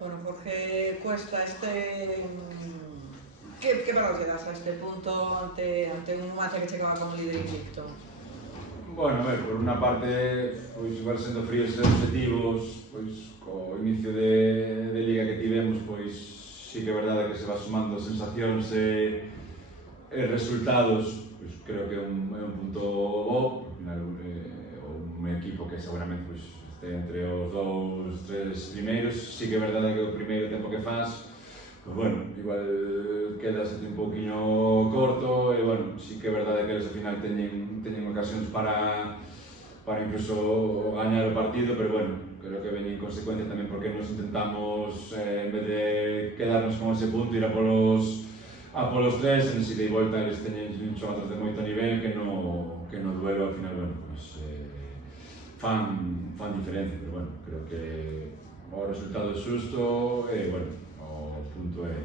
Bueno, Jorge Cuesta, que valor lle das a este punto ante un Numancia que chegaba como líder invicto? Bueno, a ver, por unha parte, pois igual sendo fríos e objetivos, pois co inicio de liga que tivemos, pois sí que é verdade que se va sumando sensacións e resultados, pois creo que é un punto bo, ao final un equipo que seguramente pois este entre os dous, tres primeiros, sí que é verdade que o primeiro tempo que faz, pois bueno, igual quedas un pouquiño corto e bueno, sí que é verdade que eles ao final teñen ocasións para incluso gañar o partido, pero bueno, creo que veñen en consecuencia tamén porque nos intentamos, en vez de quedarnos con ese punto, ir a polos tres, en ese ida e volta eles teñen xogadores de moito nivel que no duelo ao final, bueno, pues, fan diferencia, pero bueno, creo que o resultado é xusto e bueno, o punto é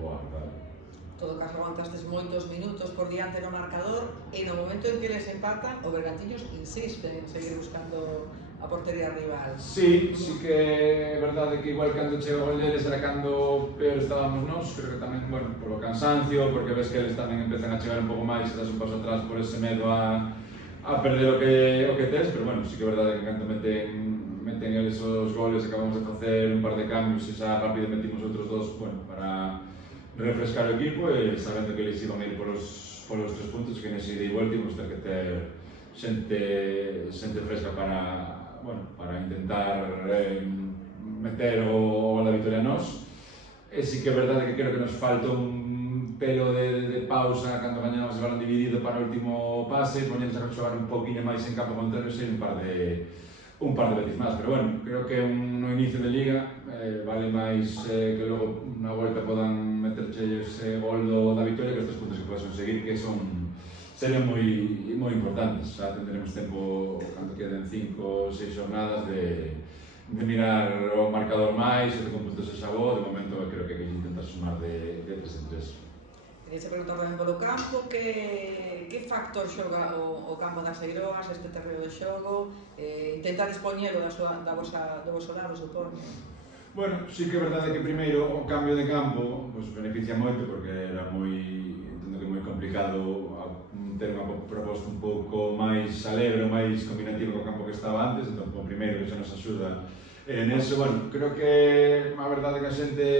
boa, claro. En todo caso, aguantastes moitos minutos por diante no marcador e no momento en que les empatan, o Bergantiños insiste en seguir buscando a portería rival. Sí que é verdade que igual cando chega o gol deles era cando peor estábamos nós, creo que tamén, bueno, polo cansancio, porque ves que eles tamén empezan a chegar un pouco máis e das un paso atrás por ese medo a perder o que tes, pero bueno, sí que é verdade que cando meten eles os goles, acabamos de facer un par de cambios e xa rápido metimos outros dos, bueno, para refrescar o equipo e sabendo que eles iban a ir polos 3 puntos, que nese ida e volta imos ter que ter xente fresca para intentar meter o gol da vitoria a nós. E sí que é verdade que creo que nos falta un pelo de pausa cando gañamos o balón dividido para o último pase, poñernos a xogar un poquinho máis en campo contrario e un par de veces máis, pero bueno, creo que no inicio de liga vale máis que logo na volta podan meterche ese gol da vitoria que os 3 puntos que podes conseguir, que serían moi importantes. Xa tendremos tempo, cando queden 5 ou 6 jornadas, de mirar o marcador máis, e con puntos xa bo, de momento creo que hai que intentar sumar de 3 en 3. Queria che preguntar tamén polo campo, que factor xoga o campo das Eiroas, este terreo de xogo, intentar expoñelo do vosso lado, supoño. Bueno, sí que é verdade que primeiro o cambio de campo pues, beneficia moito porque era entendo que moi complicado ter unha proposta un pouco máis alegre, máis combinativa co campo que estaba antes, entón o primeiro que xa nos axuda neso, bueno, creo que a verdade que a xente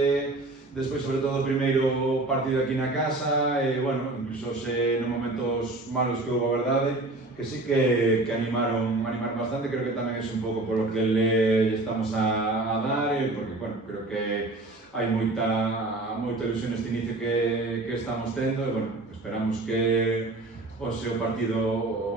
despois, sobre todo, o primeiro partido aquí na casa e, bueno, incluso se non momentos malos que houve a verdade, que sí que animaron bastante, creo que tamén é un pouco polo que le estamos a dar e porque, bueno, creo que hai moita ilusión neste inicio que estamos tendo e, bueno, esperamos que o seu partido,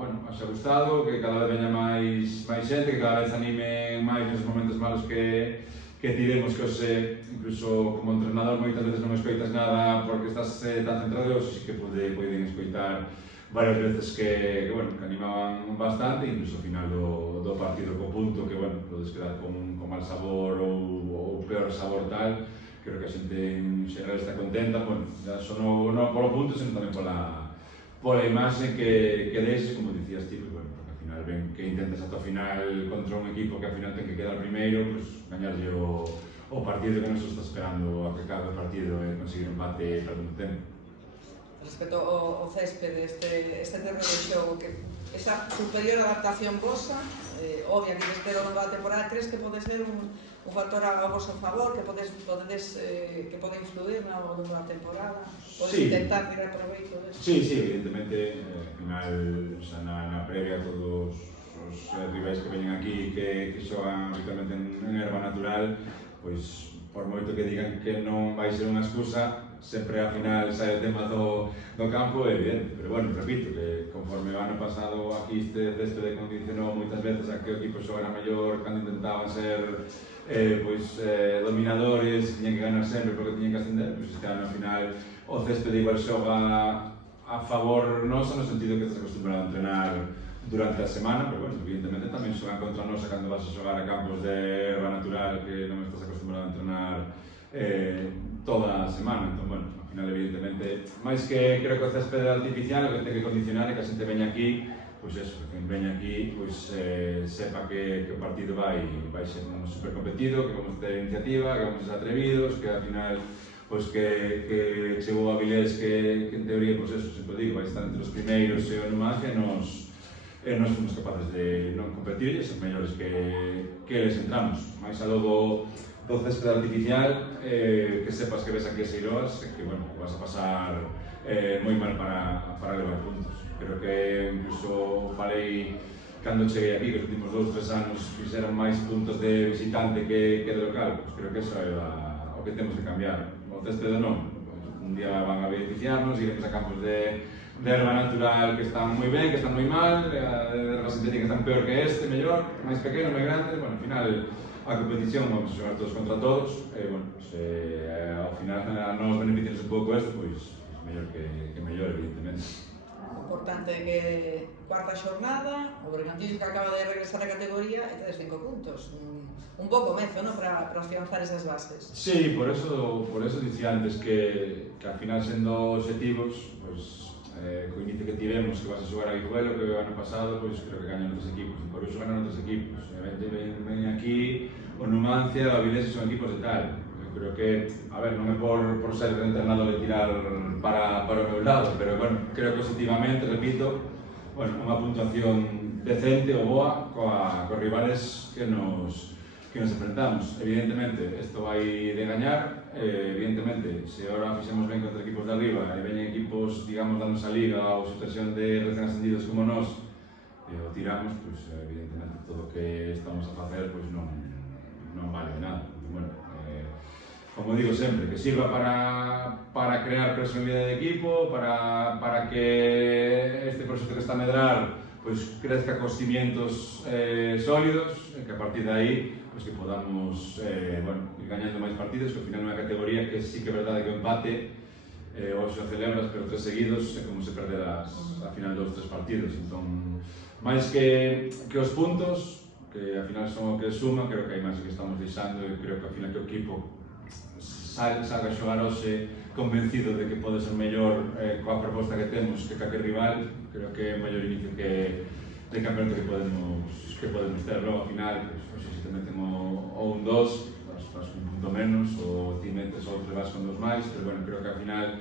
bueno, haxa gustado, que cada vez veña máis xente, que cada vez anime máis nos momentos malos que tivemos, que incluso como entrenador moitas veces non escoitas nada porque estás tan centrado, sí que poden escoitar varias veces que animaban bastante, incluso ao final do partido co punto, que, bueno, podes quedar con mal sabor ou peor sabor tal, creo que a xente en xeral está contenta, bueno, ya non polo punto, senón tamén pola imaxe que deixes, como dicías ti, pues, bueno, porque ao final ven que intentas ata o final contra un equipo que ao final ten que quedar primeiro, pues gañarlle o partido que non se está esperando a que acabe o partido e conseguir empate para un tempo. Respecto ao céspede, este terreno de xogo, que esa superior adaptación vosa, obvia que este ao longo da temporada, crees que pode ser un factor a vosso favor, que pode influir ao longo da temporada? Podes intentar tirar proveito deso? Sí, evidentemente, ao final, na previa, todos os rivais que veñen aquí que xogan habitualmente en erva natural, pois, por moito que digan que non vai ser unha excusa, sempre ao final sai o tema do campo, é evidente, pero bueno, repito, que conforme o ano pasado aquí este céspede condicionou moitas veces a que o equipo xogara mellor cando intentaban ser dominadores, tiñen que ganar sempre porque tiñen que ascender, pois este ano ao final o céspede igual xoga a favor noso no sentido que estás acostumbrado a entrenar durante a semana, pero bueno, evidentemente tamén xogan contra nós cando vas a xogar a campos de erva natural que non estás acostumbrado a entrenar toda a semana, entón, bueno, ao final, evidentemente, máis que creo que o céspede artificial, o que ten que condicionar é que a xente veña aquí pois eso, que quen veña aquí pois, sepa que o partido vai ser un super competido, que vamos ter iniciativa, que vamos ser atrevidos, que al final pois que chegou a Avilés que en teoría, pois eso, sempre digo, vai estar entre os primeiros e o Numancia, e nos fomos capaces de non competir e ser mellores que eles entramos. Mais a logo do césped artificial, que sepas que ves aquí a Seiroas, que, bueno, vas a pasar moi mal para levar puntos. Creo que incluso falei cando cheguei aquí, que os últimos 2 ou 3 anos fixeron máis puntos de visitante que de local, pues creo que eso é o que temos que cambiar. O césped non, un día van a beneficiarnos, iremos a campos de erva natural que están moi ben, que están moi mal, de erva sintética que están peor que este, mellor, máis pequeno, máis grande, bueno, ao final a competición vamos a xogar todos contra todos, e, bueno, se ao final nos beneficiamos un pouco isto, pois mellor que mellor, evidentemente. Importante que cuarta xornada, o Bergantiños que acaba de regresar a categoría e tedes 5 puntos. Un bo comezo, ¿no? Para afianzar esas bases. Sí, por eso dicía antes que al final sendo objetivos, pues, co inicio que tivemos que vas a xogar a Guijuelo, que o ano pasado, pues, creo que gañan outros equipos, por iso ganan outros equipos. Ven aquí, o Numancia, o Avilés son equipos de tal. Creo que, a ver, non é por ser entrenador de tirar para o meu lado, pero, bueno, creo que positivamente, repito, bueno, unha puntuación decente ou boa coa rivales que nos enfrentamos. Evidentemente, isto vai de gañar, evidentemente, se agora fixemos ben contra equipos de arriba e veñen equipos, digamos, da nosa liga ou situación de recén ascendidos como nós, e o tiramos, pois, evidentemente, todo o que estamos a facer, pois, non vale de nada. Bueno, como digo sempre, que sirva para crear personalidade de equipo, para que este proxecto que está a medrar pues, crezca cos cimientos sólidos, e que a partir de aí pues, que podamos bueno, ir gañando máis partidos, que ao final é unha categoría que sí que é verdade que o empate hoxe o celebras, pero 3 seguidos é como se perderas a final 2 3 partidos. Entón, máis que os puntos, que ao final son o que suma, creo que hai máis que estamos deixando e creo que ao final que o equipo salga a xogar hoxe convencido de que pode ser mellor coa proposta que temos que calquer rival. Creo que é o mellor inicio de campeonato que podemos ter. Logo, ao final, pues, hoxe se te meten o 1-2, vas un punto menos, ou ti metes outro e vas con 2 máis, pero bueno, creo que ao final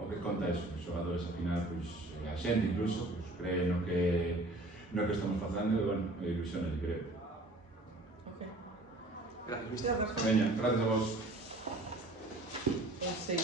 o que conta é eso, os xogadores ao final, pues, a xente incluso, pues, cree no que estamos facendo e, bueno, a ilusión é creo. Gracias, mister. Veña, gracias a vos. Sí.